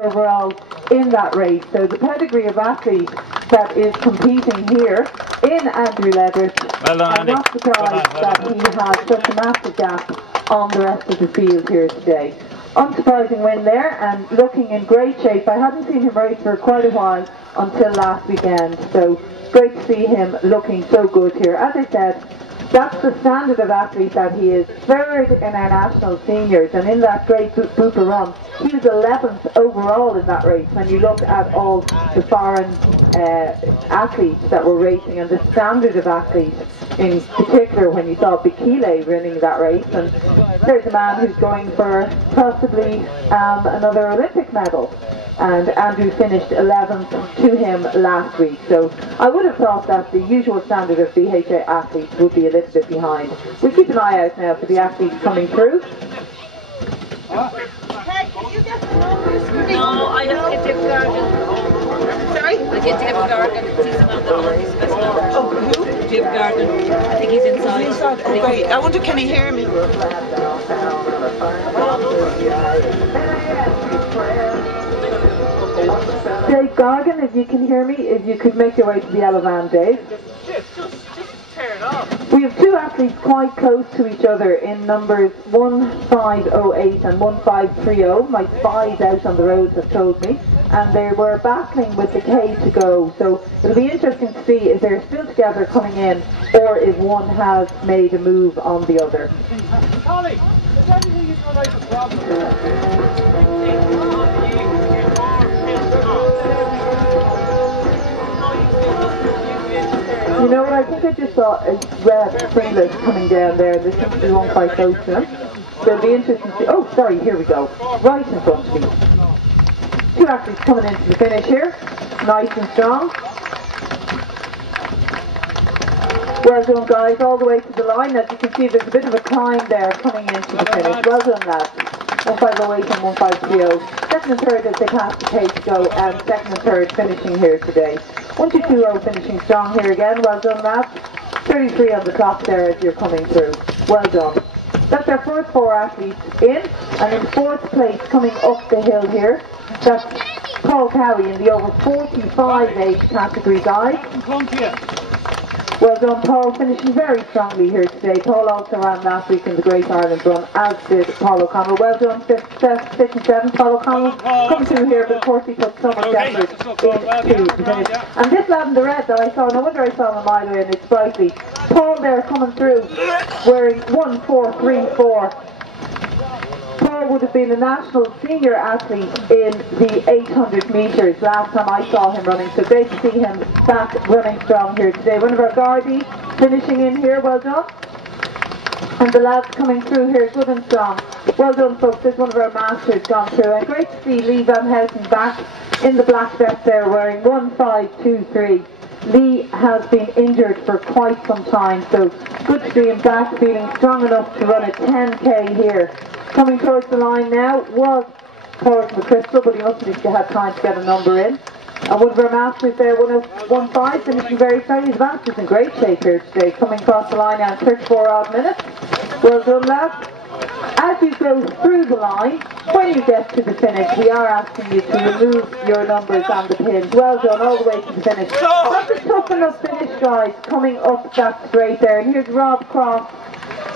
overall in that race. So the pedigree of athlete that is competing here in Andrew Leverett, I'm not surprised that he has such a massive gap on the rest of the field here today. Unsurprising win there and looking in great shape. I hadn't seen him race for quite a while until last weekend, so great to see him looking so good here. As I said, that's the standard of athlete that he is. Third in our national seniors, and in that great Bupa run, he was 11th overall in that race when you look at all the foreign athletes that were racing and the standard of athletes, in particular when you saw BHAA running that race. And there's a man who's going for possibly another Olympic medal. And Andrew finished 11th to him last week. So I would have thought that the usual standard of BHAA athletes would be a little bit behind. We'll keep an eye out now for the athletes coming through. Hey, can you get the numbers? No, I have to get Dave Gargan. Sorry? I get Dave Gargan and see some of the others. Oh, who? Dave Gargan. I think he's inside. Oh, great. I wonder, can he hear me? Dave Gargan, if you can hear me, if you could make your way to the yellow van, Dave. Just tear it off. We have two athletes quite close to each other in numbers 1508 and 1530. My spies out on the roads have told me. And they were battling with the K to go. So it'll be interesting to see if they're still together coming in or if one has made a move on the other. Holly, is anything you feel like a problem? You know what, I think I just saw a red singlet coming down there. There seems to be one quite close to him. So it'll be interesting to see. Oh, sorry, here we go. Right in front of me. Two athletes coming into the finish here. Nice and strong. Well done, guys, all the way to the line. As you can see, there's a bit of a climb there coming into the finish. Well done, lads. 1508 and 1530. Second and third as they pass the K to go, and second and third finishing here today. 1220 finishing strong here again. Well done, lads. 33 on the top there as you're coming through. Well done. That's our first four athletes in, and in fourth place coming up the hill here, that's Paul Cowie in the over 45 age category, guys. Well done, Paul, finishing very strongly here today. Paul also ran last week in the Great Ireland Run, as did Paul O'Connell. Well done, 5th and 7th, Paul O'Connell. Come through here, but of course he put so much effort into the finish. And this lad in the red that I saw, no wonder I saw him a mile away, and it's Sprightly. Paul there coming through, wearing 1434. Paul would have been a national senior athlete in the 800 metres last time I saw him running, so great to see him back running strong here today. One of our Gardaí finishing in here, well done. And the lads coming through here good and strong. Well done, folks, there's one of our masters gone through. And great to see Lee Van Houten back in the black vest there wearing 1523. Lee has been injured for quite some time, so good to see him back, feeling strong enough to run a 10k here. Coming towards the line now was Forrest McChrystal, but he must have had time to get a number in. And one of our masters there, 1:15, finishing very strongly. His master's in great shape here today, coming across the line now in 34 odd minutes. Well done, lads. As you go through the line, when you get to the finish, we are asking you to remove your numbers and the pins. Well done, all the way to the finish. That's a tough enough finish, guys, coming up that straight there. And here's Rob Cross.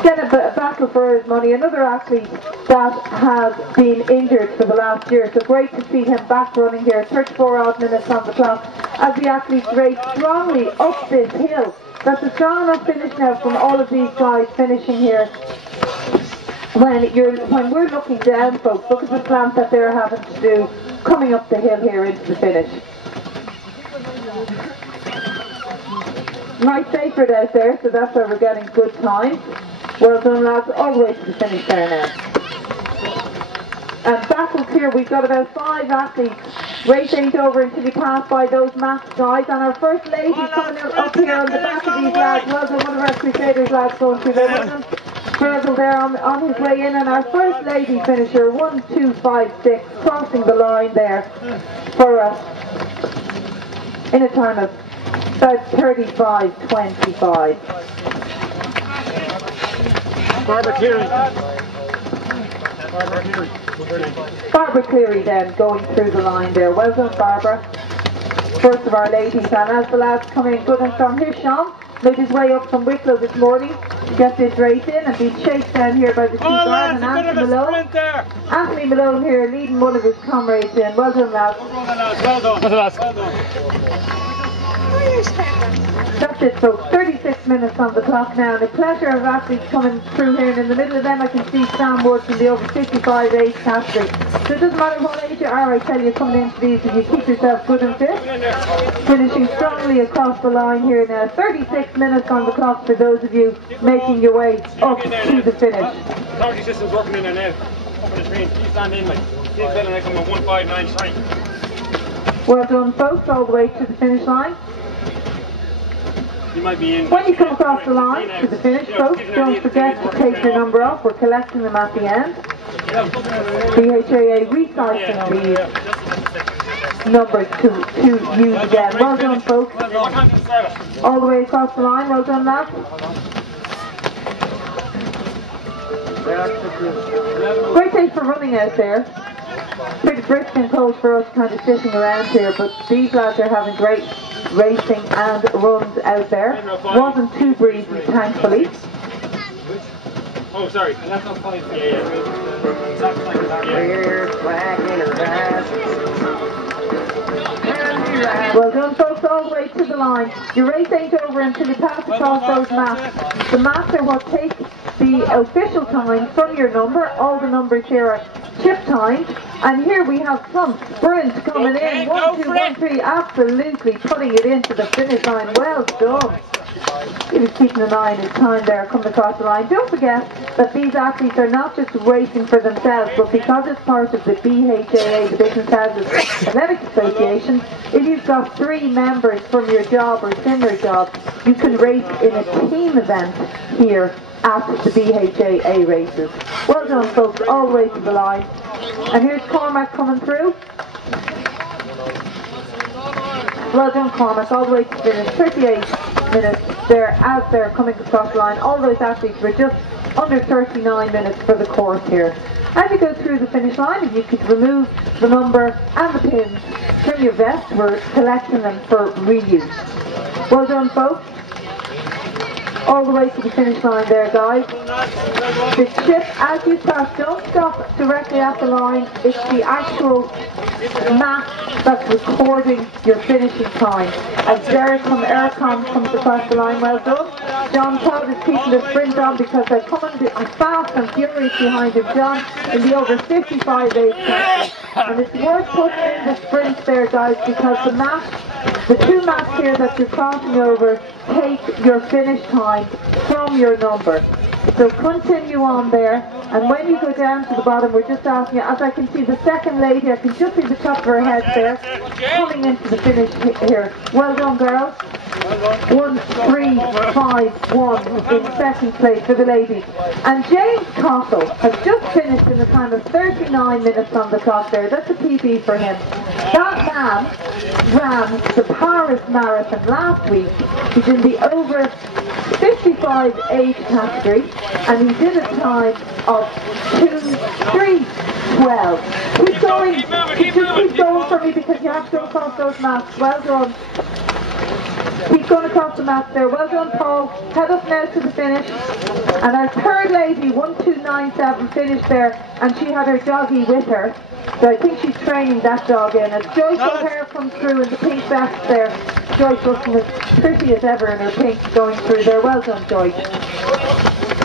Get a battle for his money, another athlete that has been injured for the last year, so great to see him back running here. 34 odd minutes on the clock as the athletes race strongly up this hill. That's a strong enough finish now from all of these guys finishing here. When we're looking down, folks, look at the slant that they're having to do coming up the hill here into the finish. Nice sacred out there, so that's where we're getting good time. Well done, lads, all the way to the finish there now. And back up here, we've got about 5 athletes. Race ain't over until you pass by those masked guys. And our first lady coming up here on the back of these lads. Well done, one of our Crusaders lads going through there. Virgil there on his way in. And our first lady finisher, 1256, crossing the line there for us in a time of about 35:25. Barbara Keary. Barbara Keary. Barbara Cleary then going through the line there. Well done, Barbara. First of our ladies, and as the lads come in good and strong, here's Sean. Made his way up from Wicklow this morning to get this race in and be chased down here by the two guard and Anthony Malone. Anthony Malone here leading one of his comrades in. Well done, lads. Well done. Well done. That's it, folks. 36 minutes on the clock now, and a pleasure of athletes coming through here. And in the middle of them, I can see Sam Woods in the over 55 age category. So it doesn't matter what age you are, I tell you, coming into these, if you keep yourself good and fit. Finishing strongly across the line here now. 36 minutes on the clock for those of you making your way up to the finish. Authority system's working in there now. Over the screen. Keep standing in, like. Keep standing like I'm at 1593. Well done, folks, all the way to the finish line. You might be in. When you come across the line to the finish, folks, don't forget to take your number off. We're collecting them at the end. BHAA recycling these numbers to use again. Well done, folks. All the way across the line. Well done, lads. Great day for running out there. Pretty brisk and cold for us kind of sitting around here, but these lads are having great racing and runs out there. Wasn't too breezy, thankfully. Oh, sorry. That's not fine. Yeah. Well done, folks, all the way to the line. Your race ain't over until you pass across those maps. The maps are what take the official time from your number. All the numbers here are chip timed. And here we have some sprint coming in. 1, 2, 1, 3, absolutely putting it into the finish line. Well done. He was keeping an eye on his time there coming across the line. Don't forget that these athletes are not just racing for themselves, but because it's part of the BHAA, the Business Houses Athletic Association, if you've got 3 members from your job or similar job, you can race in a team event here at the BHAA races. Well done, folks, all the way to the line. And here's Cormac coming through. Well done, Cormac, all the way to finish. 38 minutes there as they're coming across the line. All those athletes were just under 39 minutes for the course here. As you go through the finish line, if you could remove the number and the pins from your vest, we're collecting them for reuse. Well done, folks. All the way to the finish line there, guys. The chip, as you start, don't stop directly at the line. It's the actual map that's recording your finishing time. As Derek from Aircom comes across the line, well done. John Todd is keeping the sprint on because they're coming fast and furious behind him. John in the over 55 age category. And it's worth putting in the sprint there, guys, because the 2 maps here that you're crossing over take your finish time from your number. So continue on there, and when you go down to the bottom, we're just asking you, as I can see the second lady, I can just see the top of her head there, coming into the finish here. Well done, girls. 1, 3, 5, 1 in second place for the ladies. And James Cottle has just finished in a time of 39 minutes on the clock there. That's a PB for him. That man ran the Paris Marathon last week. He's in the over 55 age category, and he did a time of 2:3:12. Keep going. Keep going for me because you have to go across those maps. Well done. Keep going across the map there. Well done, Paul. Head up now to the finish. And our third lady, 1297, finished there, and she had her doggy with her. So I think she's training that dog in. As Joyce O'Hare comes through in the pink vest there, Joyce looking as pretty as ever in her pink going through there. Well done, Joyce.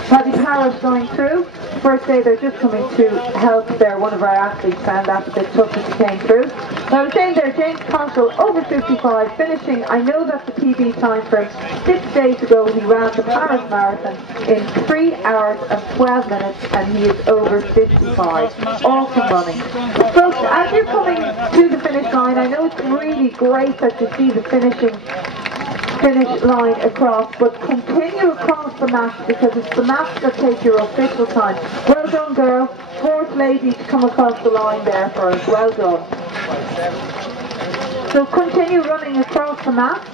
Paddy Parrish going through. First day they're just coming to help there. One of our athletes found that a bit tough as he came through. Now I was saying there, James Consul, over 55, finishing, I know that's the PB time for him. 6 days ago he ran the Paris Marathon in 3 hours and 12 minutes, and he is over 55. Awesome running. Folks, as you're coming to the finish line, I know it's really great that you see the finish line across, but continue across the maps because it's the maps that take your official time. Well done, girl. 4th lady to come across the line there for us. Well done. So continue running across the map.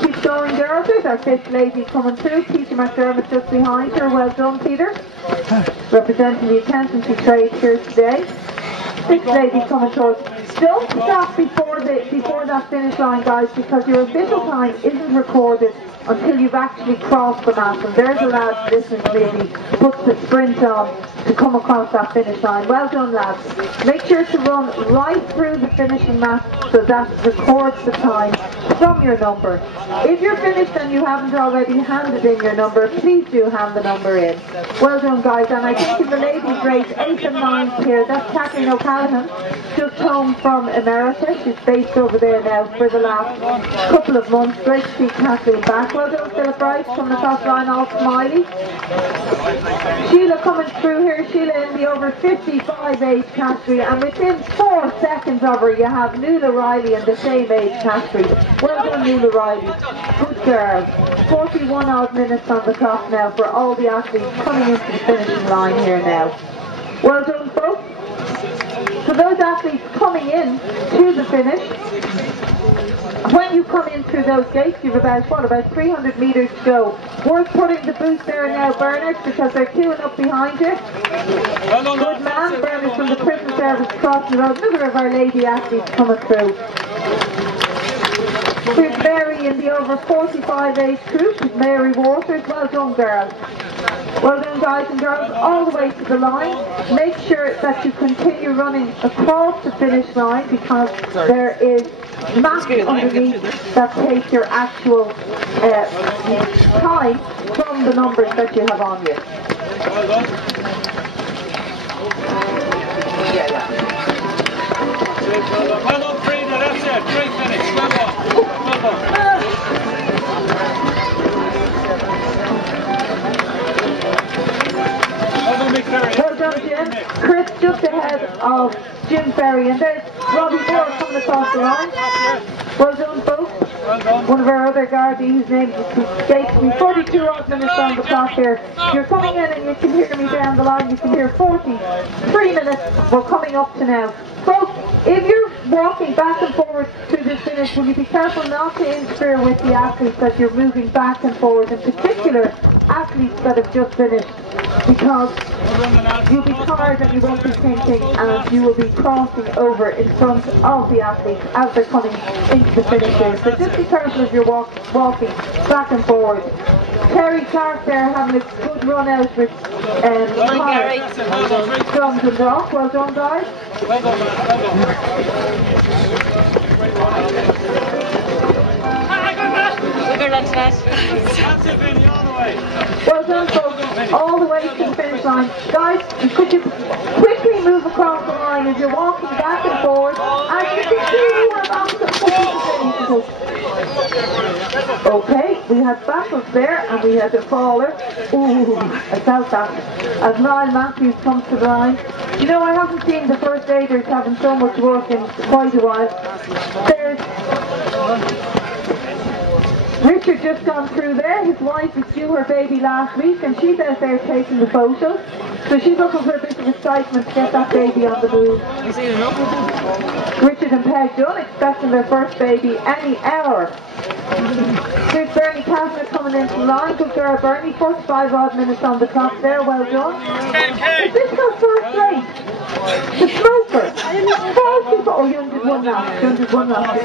Keep going and girls, there's our fifth lady coming through. Peter McDermott just behind her. Well done, Peter. Representing the accountancy trade here today. Sixth lady coming towards. Don't stop before that finish line, guys, because your official time isn't recorded until you've actually crossed the mat. And there's a lad listening to me, he puts the sprint on to come across that finish line. Well done, lads. Make sure to run right through the finishing mat so that records the time from your number. If you're finished and you haven't already handed in your number, please do hand the number in. Well done, guys. And I think in the ladies' race, 8 and 9 here, that's Kathleen O'Callaghan, just home from America. She's based over there now for the last couple of months. Great to see Kathleen back. Well done, Philip Rice, coming across the line, all smiley. Sheila coming through here. Sheila in the over 55 age category, and within 4 seconds of her you have Nuala Riley in the same age category. Well done, Nuala Riley. Good girl. 41 odd minutes on the clock now for all the athletes coming into the finishing line here now. Well done, folks. For those athletes coming in to the finish, when you come in through those gates, you've about 300 metres to go. Worth putting the boots there now, Bernard, because they're queuing up behind you. Good man, Bernard from the prison service crossing the road. Another of our lady athletes coming through. Here's Mary in the over 45 age group, with Mary Waters. Well done, girl. Well done, guys and girls, all the way to the line. Make sure that you continue running across the finish line, because there is maps underneath that take your actual time from the numbers that you have on you. Well done, Frida, that's it. Great finish. Well done. Well done. Well done, Jim. Chris just ahead of Jim Ferry, and there's Robbie Moore coming across the line. Well done, folks. One of our other Gardaí, whose name escapes me. 42 odd minutes on the clock here. You're coming in and you can hear me down the line. You can hear 43 minutes. We're coming up to now. Folks, if you're walking back and forward to the finish, will you be careful not to interfere with the athletes as you're moving back and forward, in particular athletes that have just finished, because you'll be tired and you won't be thinking, and you will be crossing over in front of the athletes as they're coming into the finish here. So just be careful as you're walking back and forward. Terry Clark there having a good run out with drums and rock. Well done, guys. Well done, well done. Well done, folks. All the way to the finish line. Guys, could you quickly move across the line as you're walking back and forward? As you can see, we have opposite finish. Okay, we had battles there, and we had a faller. Ooh, I felt that. As Niall Matthews comes to the line. You know, I haven't seen the first aiders having so much work in quite a while. There's Richard just gone through there. His wife was due her baby last week, and she's out there taking the photos. So she's looking for a bit of excitement to get that baby on the move. Richard and Peg Dunn expecting their first baby any hour. Here's Bernie Kavanagh coming into the line. Good girl, Bernie. 45 odd minutes on the clock there. Well done. Is this her first race? The smoker. Oh, you did one lap. You did one lap.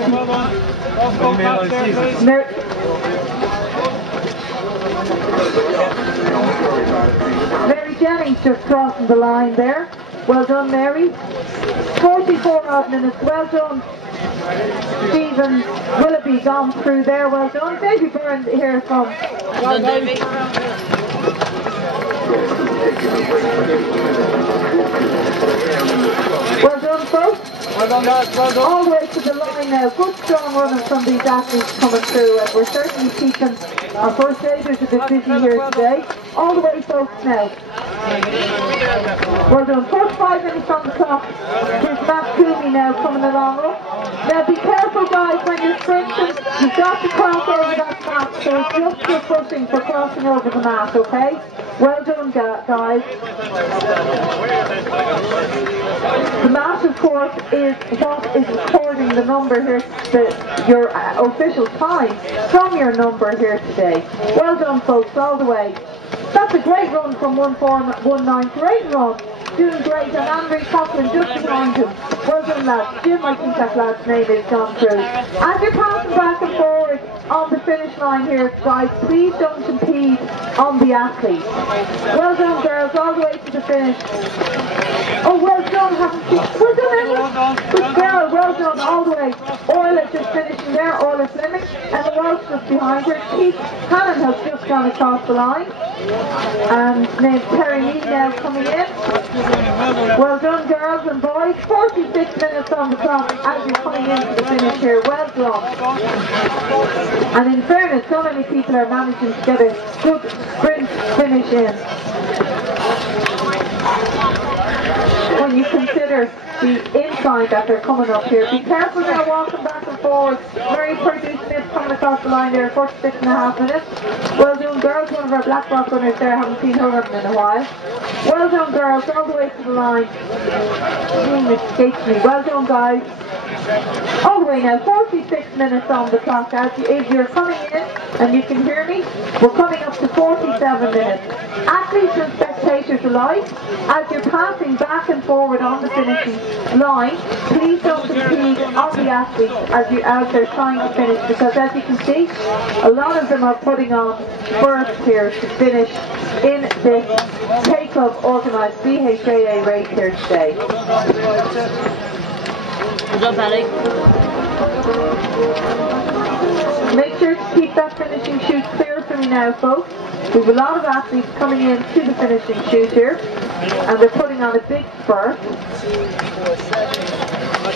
Mary Jennings just crossing the line there. Well done, Mary. 44 odd minutes. Well done. Stephen Willoughby gone through there. Well done. Davy Byrne here from. Well done, Davy. Well done, folks. Well done, guys. Well done. All the way to the line now. Good strong running from these athletes coming through, and we're certainly keeping our first aiders a bit busy here today. All the way, folks, now. Well done. 45 minutes on the clock. Here's Matt Cooney now coming along up. Now be careful, guys, when you're sprinting. You've got to cross over that mat, so just your footing for crossing over the mat, okay? Well done, guys. The The match, of course, is what is recording the number here, your official time from your number here today. Well done, folks, all the way. That's a great run from 1:4:19. Great run. Doing great, and Andrew Coughlin just behind him. Well done, lads. Jim, I think that lad's name is John Cruz. As you're passing back and forward on the finish line here, guys, please don't impede on the athletes. Well done, girls, all the way to the finish. Oh, well done, haven't you? Well done, Emma. Good girl, well done, all the way. Orla just finishing there, Orla Fleming, and the Welsh just behind her. Keith Hannon has just gone across the line. And named Terry Lee now coming in. Well done, girls and boys. 46 minutes on the clock as you're coming into the finish here. Well done. And in fairness, so many people are managing to get a good sprint finish in. When you consider the incline that they're coming up here. Be careful now walking back and forward. Mary Purdue-Smith coming across the line there, 46.5 minutes. Well done, girls. One of our Black Rock runners there. Haven't seen her running in a while. Well done, girls. All the way to the line. Name escapes me. Well done, guys. All the way now, 46 minutes on the clock. If you're coming in and you can hear me, we're coming up to 47 minutes. Athletes and spectators alike, as you're passing back and forward on the finishing line, please don't impede on the athletes as they're trying to finish, because as you can see, a lot of them are putting on first here to finish in this K-Club organised BHAA race here today. Good job, Paddy. Make sure to keep that finishing chute clear for me now, folks. We have a lot of athletes coming in to the finishing chute here, and they're putting on a big spurt.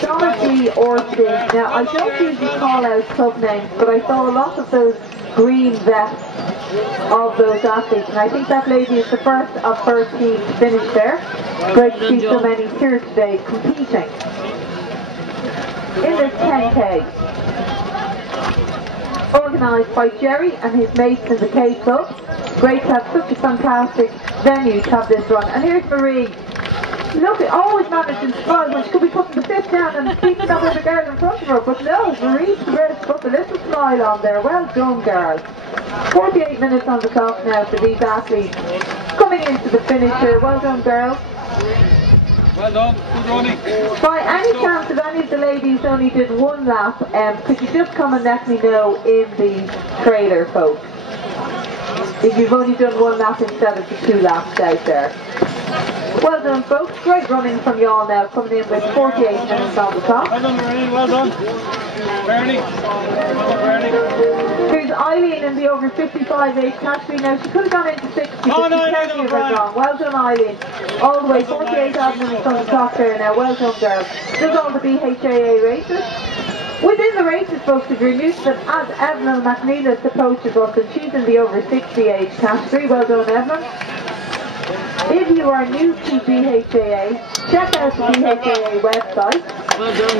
Donna G. Orsi. Now, I don't usually call out club names, but I saw a lot of those green vests of those athletes, and I think that lady is the first of her team to finish there. Great to see so many here today competing in this 10K. Organised by Jerry and his mates in the K-Club. Great to have such a fantastic venue to have this run. And here's Marie. Look, always managing to smile when she could be putting the fifth down and beating that other girl in front of her. But no, Marie's ready to put a little smile on there. Well done, girls. 48 minutes on the clock now for these athletes coming into the finish here. Well done, girls. Well done, good running. By any chance, if any of the ladies only did one lap, could you just come and let me know in the trailer, folks? If you've only done one lap instead of the 2 laps out there. Well done, folks. Great running from you all now, coming in with 48 minutes on the clock. Well done, Bernie, well done. Bernie. Here's Eileen in the over 55 age category. Now, she could have gone into 60, but she's plenty of it wrong. Well done, Eileen. All the way, 48 odd minutes on the clock there now. Well done, girls. Does all the BHAA races. Within the races, folks, if you're new to them, as Evelyn McNeilis approaches us, and she's in the over 60 age category. Well done, Evelyn. If you are new to BHAA, check out the BHAA website.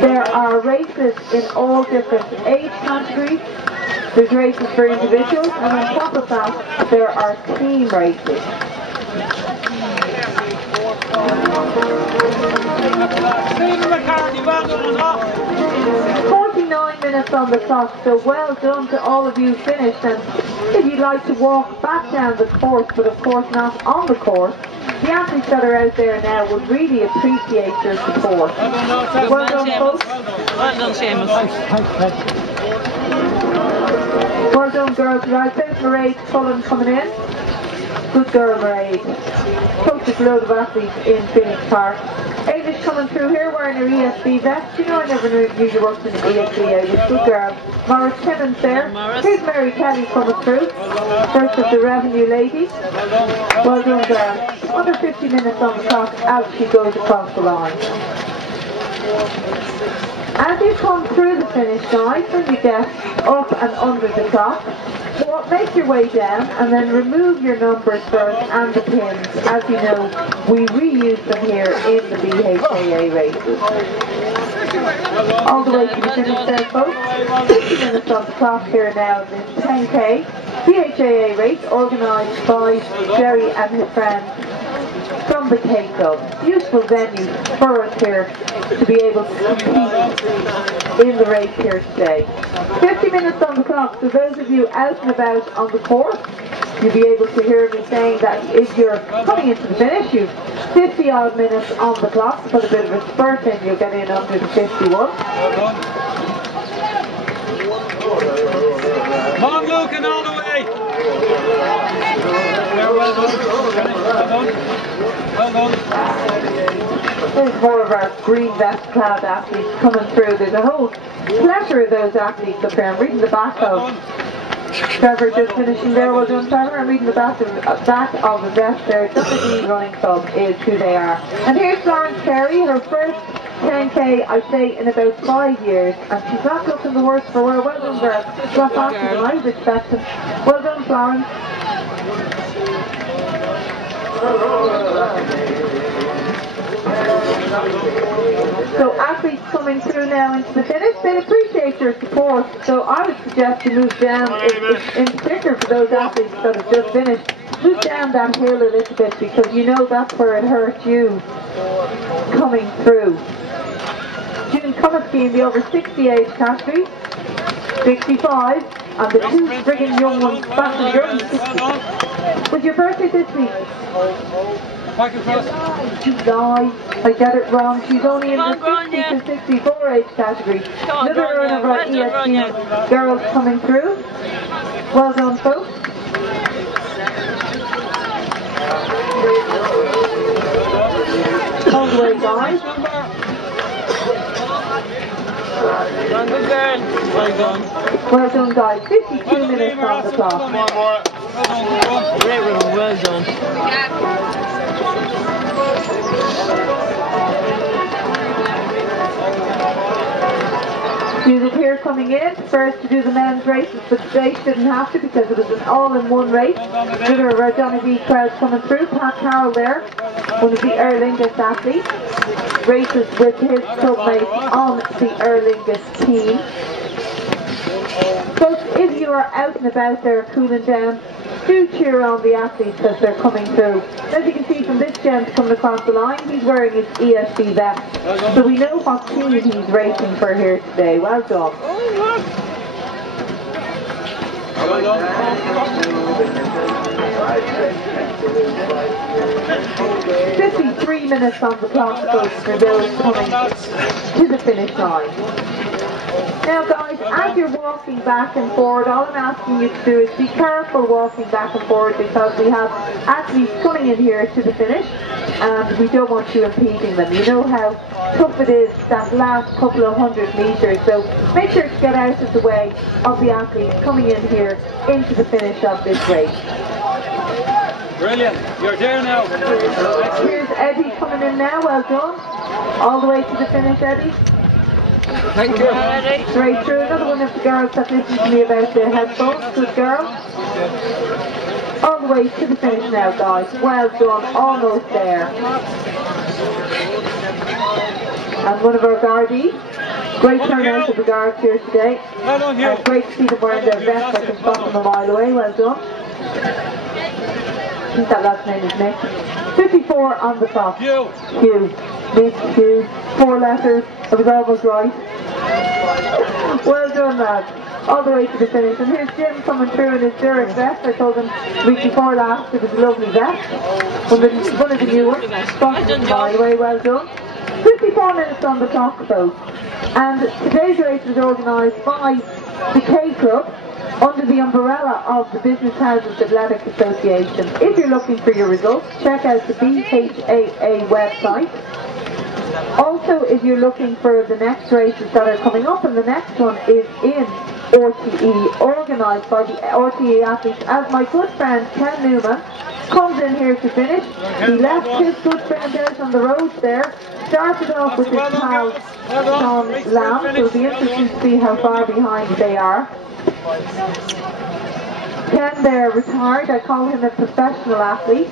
There are races in all different age categories. There's races for individuals, and on top of that, there are team races. 49 minutes on the clock, so well done to all of you finished. And if you'd like to walk back down the course, but of course not on the course, the athletes that are out there now would really appreciate your support. Well done, folks. Well done, Seamus. Well done, girls. Right, there's Mairead Cullen coming in. Good girl, Mairead. Coaches a load of athletes in Phoenix Park. Ailish coming through here wearing her ESB vest. You know, I never knew you worked in the ESB, Ailish. Good girl. Morris Timmins there. Here's Mary Kelly coming through. First of the revenue ladies. Well done, girl. Under 50 minutes on the clock as she goes across the line. As you come through the finish line, when you get up and under the clock, make your way down and then remove your numbers first and the pins. As you know, we reuse them here in the BHAA races. All the way to the finish there, folks. 50 minutes on the clock here now in this 10K BHAA race organised by Jerry and his friends from the K-Club. Beautiful venue for us here to be able to compete in the race here today. 50 minutes on the clock, so those of you out and about on the course, you'll be able to hear me saying that if you're coming into the finish, you've 50 odd minutes on the clock to put a bit of a spurt in, you'll get in under the 51. Come on, Luke, and all the way. Well done. Well done. There's more of our green vest clad athletes coming through. There's a whole plethora of those athletes up here. I'm reading the back of Trevor just finishing there. Well done, Trevor. I'm reading the back of the vest there. WD Running Club is who they are. And here's Florence Carey, her first 10k, I'd say, in about 5 years. And she's not looking the worst for her. Well done, girl. She's got faster than I was expecting. Well done, Florence. So athletes coming through now into the finish, they appreciate your support. So I would suggest to move down, in particular for those athletes that have just finished, move down that hill a little bit, because you know that's where it hurt you coming through. June Cummins in the over 60 age category, 65, and the two friggin' young ones back in the 60. Was your birthday this week? July. I get it wrong. She's only in the 60 to 64 age category. Another one of our ESPN girls coming through. Well done, folks. All the way, guys. Good girl. Well done. Well done, guys. 52 minutes on the clock. Great run, well done. Judith here coming in, first to do the men's races, but today she didn't have to because it was an all-in-one race. Another of our Johnny B crowd coming through. Pat Carroll there, one of the Aer Lingus athletes, races with his clubmates on the Aer Lingus team. Folks, if you are out and about there cooling down, do cheer on the athletes as they're coming through. As you can see from this gent coming across the line, he's wearing his ESB vest. So we know what team he's racing for here today. Well done. 53 minutes on the clock, folks, for those coming to the finish line. Now guys, as you're walking back and forward, all I'm asking you to do is be careful walking back and forward, because we have athletes coming in here to the finish and we don't want you impeding them. You know how tough it is that last couple of 100 metres, so make sure to get out of the way of the athletes coming in here into the finish of this race. Brilliant, you're there now. Here's Eddie coming in now, well done. All the way to the finish, Eddie. Thank you. Straight through. Another one of the girls that listened to me about the headphones. Good girl. All the way to the finish now, guys. Well done. Almost there. And one of our guardies. Great turnout of the guards here today. And great to see them wearing their vests. I can spot them a mile away. Well done. I think that last name is Nick. 54 on the top. Hugh. Nick Hugh. 4 letters. I was almost right. Well done, lads. All the way to the finish. And here's Jim coming through in his Zurich vest. I told him the week before last it was a lovely vest. One of the new ones. By the way, well done. 54 minutes on the clock, folks. And today's race was organised by the K-Club under the umbrella of the Business Houses Athletic Association. If you're looking for your results, check out the BHAA website. Also, if you're looking for the next races that are coming up, and the next one is in RTE, organised by the RTE athletes, as my good friend Ken Newman comes in here to finish. He left his good friend out on the roads there, started off with his pal Tom Lamb, so it'll be interesting to see how far behind they are. Ken there retired, I call him a professional athlete.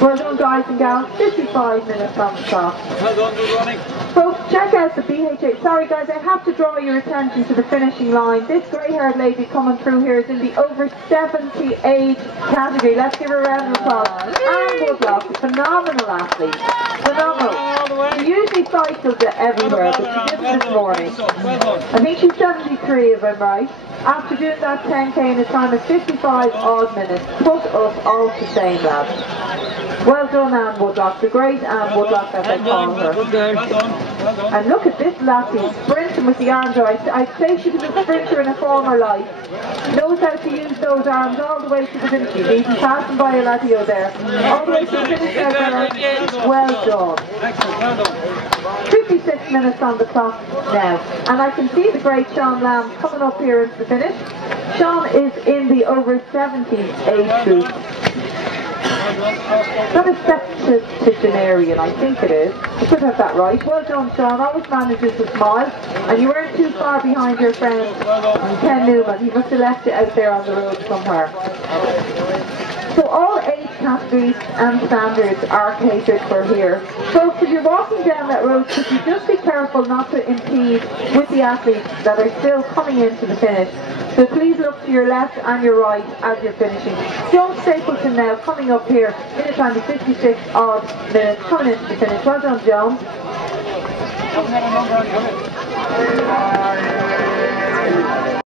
Well done, guys. guys and gals, 55 minutes on the clock. Well done, good running. Folks, check out the BHA. Sorry guys, I have to draw your attention to the finishing line. This grey-haired lady coming through here is in the over 70 age category. Let's give her a round of applause. Anne Woodlock, phenomenal athlete. Phenomenal. She usually cycles it everywhere, but she didn't this morning. Well done. I think she's 73 if I'm right. After doing that 10k in a time of 55 odd minutes. Put us all to shame, lads. Well done, Anne Woodlock, the great Anne Woodlock as I call her. Well done. Well done. And look at this lassie sprinting with the arms. I'd say she was a sprinter in a former life. Knows how to use those arms all the way to the finish. She's even passing by a laddie there. All the way to the finish there, girl. Well done. Excellent, well done. 56 minutes on the clock now. And I can see the great Sean Lamb coming up here into the finish. Sean is in the over 70 age group. Not a septuagenarian, I think it is. I could have that right. Well done, Sean. Always manages to smile. And you weren't too far behind your friend, Ken Newman. He must have left it out there on the road somewhere. So all age categories and standards are catered for here. Folks, if you're walking down that road, could you just be careful not to impede with the athletes that are still coming into the finish. So please look to your left and your right as you're finishing. Joan Stapleton now coming up here in a time of 56 odd minutes coming into the finish. Well done, Joan.